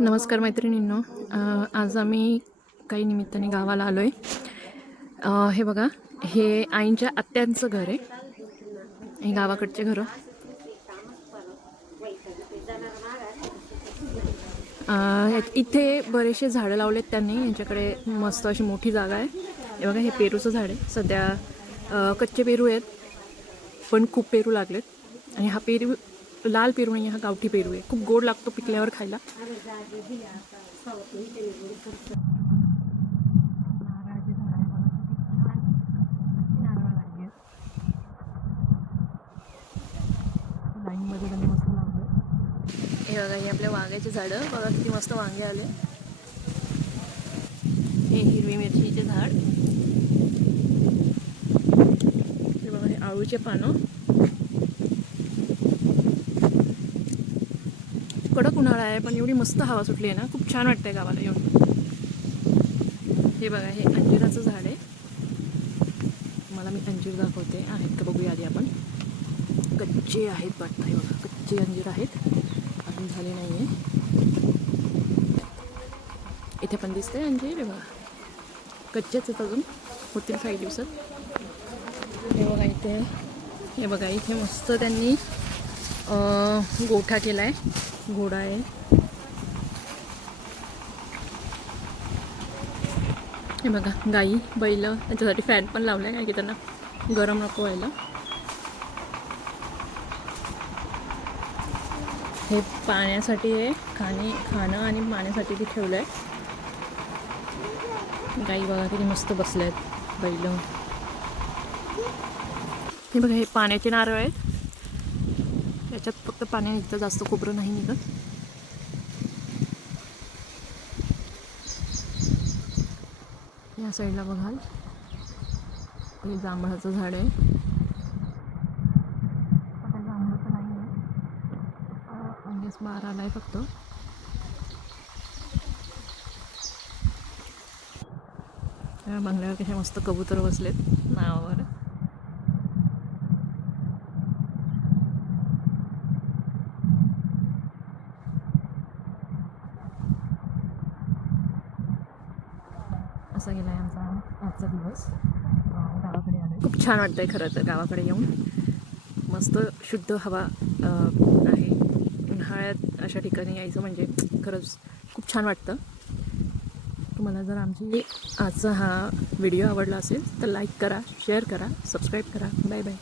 नमस्कार मैत्रिणींनो, आज आम्ही काही निमित्ताने गावाला आलो आहे. हे बघा, हे आईंच्या आत्यांचं घर आहे. हे गावाकडचे घरं. इथे बरेचसे झाडं लावलेत त्यांनी. यांच्याकडे मस्त अशी मोठी जागा आहे. हे बघा, हे पेरूचं झाड आहे. सध्या कच्चे पेरू आहेत, पण खूप पेरू लागलेत. आणि हा पेरू लाल पेरू नाही, हा गावठी पेरू आहे. खूप गोड लागतो पिकल्यावर खायला. हे बघा, हे आपल्या वांग्याचे झाडं बघा, किती मस्त वांगे आले. हे हिरवी मिरचीचे झाड. हे बघा, हे आळूचे पानं. कडक उन्हाळा आहे, पण एवढी मस्त हवा सुटली आहे ना, खूप छान वाटतंय गावाला येऊन. हे बघा, हे अंजिराचं झाड आहे. मला मी अंजीर दाखवते, आहेत का बघूया आधी आपण. कच्चे आहेत वाटतं. हे बघा, कच्चे अंजीर आहेत, अजून झाले नाही आहे. इथे पण दिसतंय अंजीर. हे बघा, कच्चेच आहेत अजून, होतील काही दिवसात. हे बघा इथे, हे बघा इथे मस्त त्यांनी गोठा केला आहे. घोडा आहे. हे बघा, गाई बैल, त्यांच्यासाठी फॅन पण लावला आहे, की त्यांना गरम नको व्हायला. हे पाण्यासाठी आहे, खाणं आणि पाण्यासाठी ते ठेवलं आहे. गाई बघा किती मस्त बसल्या आहेत, बैल. हे बघा, हे पाण्याचे नारळ आहेत. त्याच्यात फक्त पाणी निघतं, जास्त खोबरं नाही निघत. या साईडला बघाल, हे जांभळाचं झाड आहे. आता जांभळं तर नाही आहे, म्हणजे बार आला आहे फक्त. बंगल्यावर कशा मस्त कबूतर बसलेत नावावर. असा गेला आहे आमचा आजचा दिवस. गावाकडे आलो. खूप छान वाटतंय खरं तर गावाकडे येऊन. मस्त शुद्ध हवा आहे. उन्हाळ्यात अशा ठिकाणी यायचं म्हणजे खरंच खूप छान वाटतं. तुम्हाला जर आमची आजचा हा व्हिडिओ आवडला असेल तर लाईक करा, शेअर करा, सबस्क्राईब करा. Bye bye.